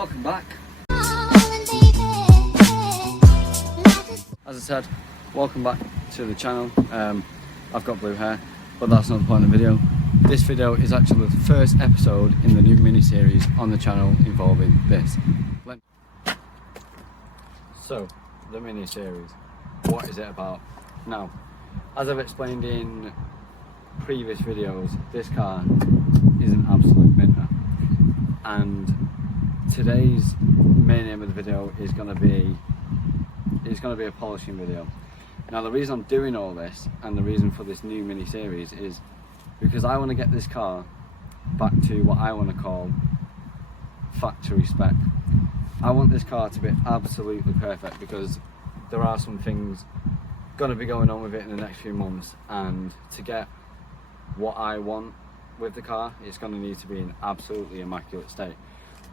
Welcome back. As I said, welcome back to the channel. I've got blue hair, but that's not the point of the video. This video is actually the first episode in the new mini-series on the channel involving this. So, the mini-series, what is it about? Now, as I've explained in previous videos, this car is an absolute minter, and today's main aim of the video is going to be a polishing video. Now, the reason I'm doing all this and the reason for this new mini series is because I want to get this car back to what I want to call factory spec. I want this car to be absolutely perfect because there are some things going to be going on with it in the next few months, and to get what I want with the car, it's going to need to be in absolutely immaculate state.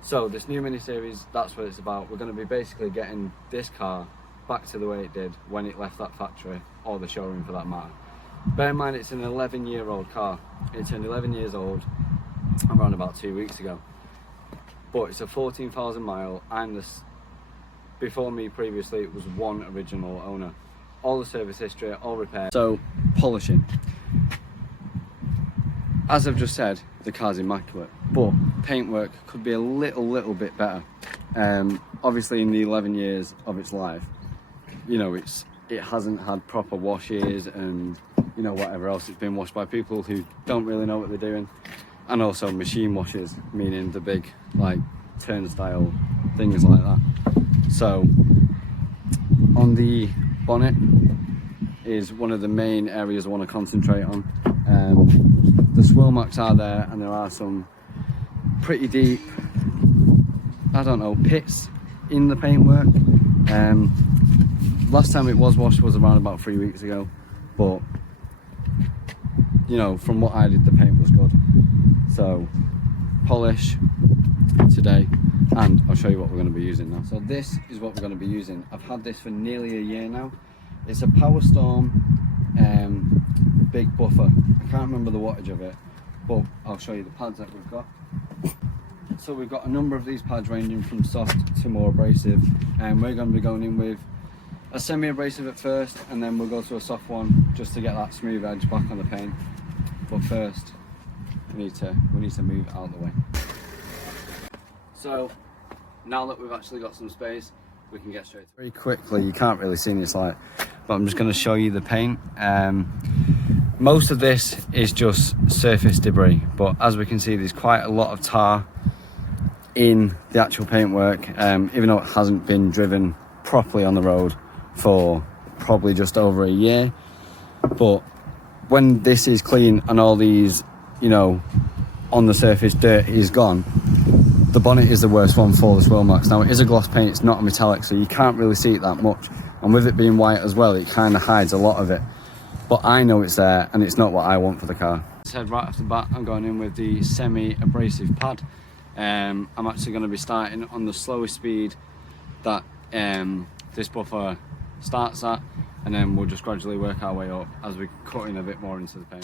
So this new mini series, that's what it's about. We're going to be basically getting this car back to the way it did when it left that factory, or the showroom for that matter. Bear in mind, it's an 11-year-old car. It turned 11 years old around about 2 weeks ago. But it's a 14,000 mile, and before me previously it was one original owner. All the service history, all repairs. So, polishing. As I've just said, the car's immaculate, but paintwork could be a little bit better. Obviously in the 11 years of its life, you know, it hasn't had proper washes and, you know, whatever else. It's been washed by people who don't really know what they're doing, and also machine washes, meaning the big like turnstile things like that. So on the bonnet is one of the main areas I want to concentrate on. The swirl marks are there, and there are some pretty deep, I don't know, pits in the paintwork. Last time it was washed was around about 3 weeks ago, but you know, from what I did, the paint was good. So polish today, and I'll show you what we're going to be using now. So this is what we're going to be using. I've had this for nearly a year now. It's a Power Storm big buffer. I can't remember the wattage of it, but I'll show you the pads that we've got. So we've got a number of these pads ranging from soft to more abrasive, and we're going to be going in with a semi-abrasive at first, and then we'll go to a soft one just to get that smooth edge back on the paint. But first we need to move it out of the way. So now that we've actually got some space, we can get straight to it. Very quickly, you can't really see in this light, but I'm just going to show you the paint. Most of this is just surface debris, but as we can see, there's quite a lot of tar in the actual paintwork, even though it hasn't been driven properly on the road for probably just over a year. But when this is clean and all these, you know, on the surface dirt is gone, the bonnet is the worst one for the swirl marks. Now, it is a gloss paint, it's not a metallic, so you can't really see it that much, and with it being white as well, it kind of hides a lot of it. But I know it's there, and it's not what I want for the car. As I said, right off the bat, I'm going in with the semi-abrasive pad. I'm actually going to be starting on the slowest speed that this buffer starts at, and then we'll just gradually work our way up as we cut in a bit more into the paint.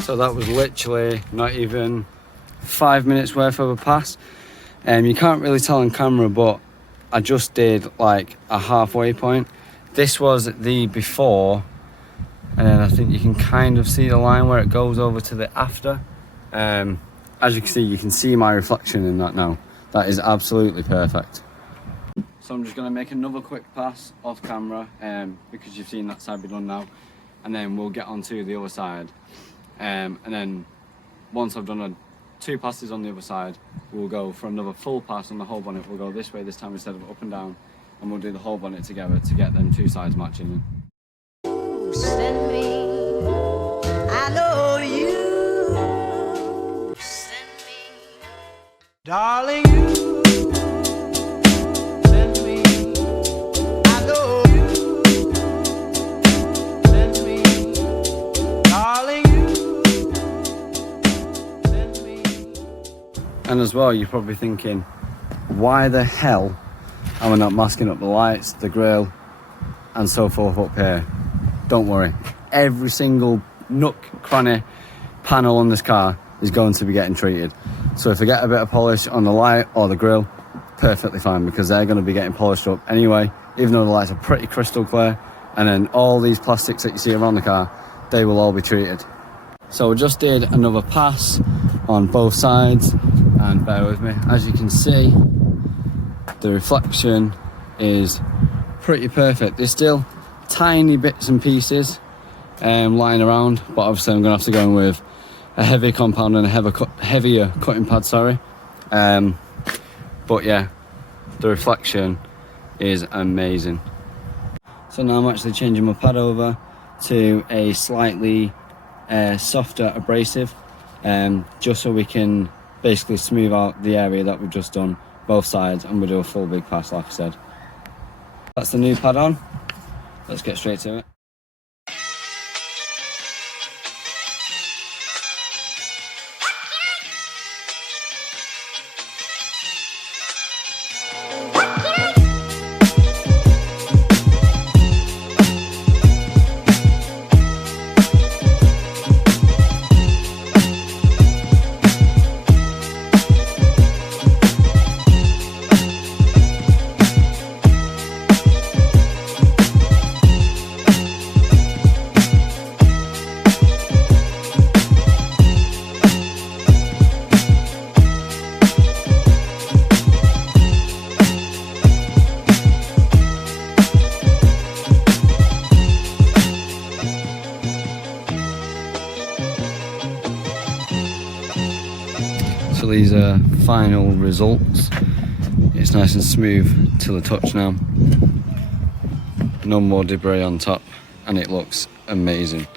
So that was literally not even 5 minutes worth of a pass. You can't really tell on camera, but I just did like a halfway point. This was the before, and then I think you can kind of see the line where it goes over to the after. As you can see my reflection in that now. That is absolutely perfect. So I'm just going to make another quick pass off camera, because you've seen that side be done now, and then we'll get on to the other side. And then once I've done 2 passes on the other side, we'll go for another full pass on the whole bonnet. We'll go this way this time instead of up and down, and we'll do the whole bonnet together to get them 2 sides matching. Send me, I know you. Send me, darling, you. Send me, I know you. Send me, darling, you. Send And as well, you're probably thinking, why the hell am I not masking up the lights, the grille, and so forth up here? Don't worry, every single nook, cranny, panel on this car is going to be getting treated. So if I get a bit of polish on the light or the grille, perfectly fine, because they're going to be getting polished up anyway, even though the lights are pretty crystal clear. And then all these plastics that you see around the car, they will all be treated. So we just did another pass on both sides, and bear with me, as you can see, the reflection is pretty perfect. There's still tiny bits and pieces lying around, but obviously I'm going to have to go in with a heavy compound and a heavier cutting pad, sorry. But yeah, the reflection is amazing. So now I'm actually changing my pad over to a slightly softer abrasive, just so we can basically smooth out the area that we've just done, both sides, and we'll do a full big pass like I said. That's the new pad on. Let's get straight to it. So these are final results. It's nice and smooth to the touch now. No more debris on top, and it looks amazing.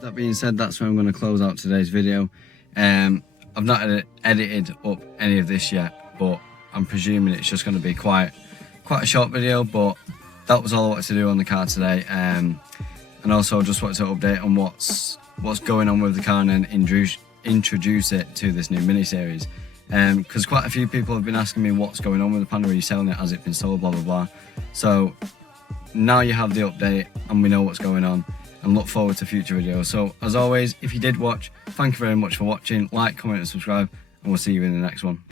That being said, that's where I'm going to close out today's video. I've not edited up any of this yet, but I'm presuming it's just going to be quite a short video, but that was all I wanted to do on the car today. And also just wanted to update on what's going on with the car and then introduce it to this new mini-series. Because quite a few people have been asking me what's going on with the Panda, are you selling it, has it been sold, blah blah blah. So now you have the update and we know what's going on, and look forward to future videos. So as always, if you did watch, thank you very much for watching. Like, comment and subscribe, and we'll see you in the next one.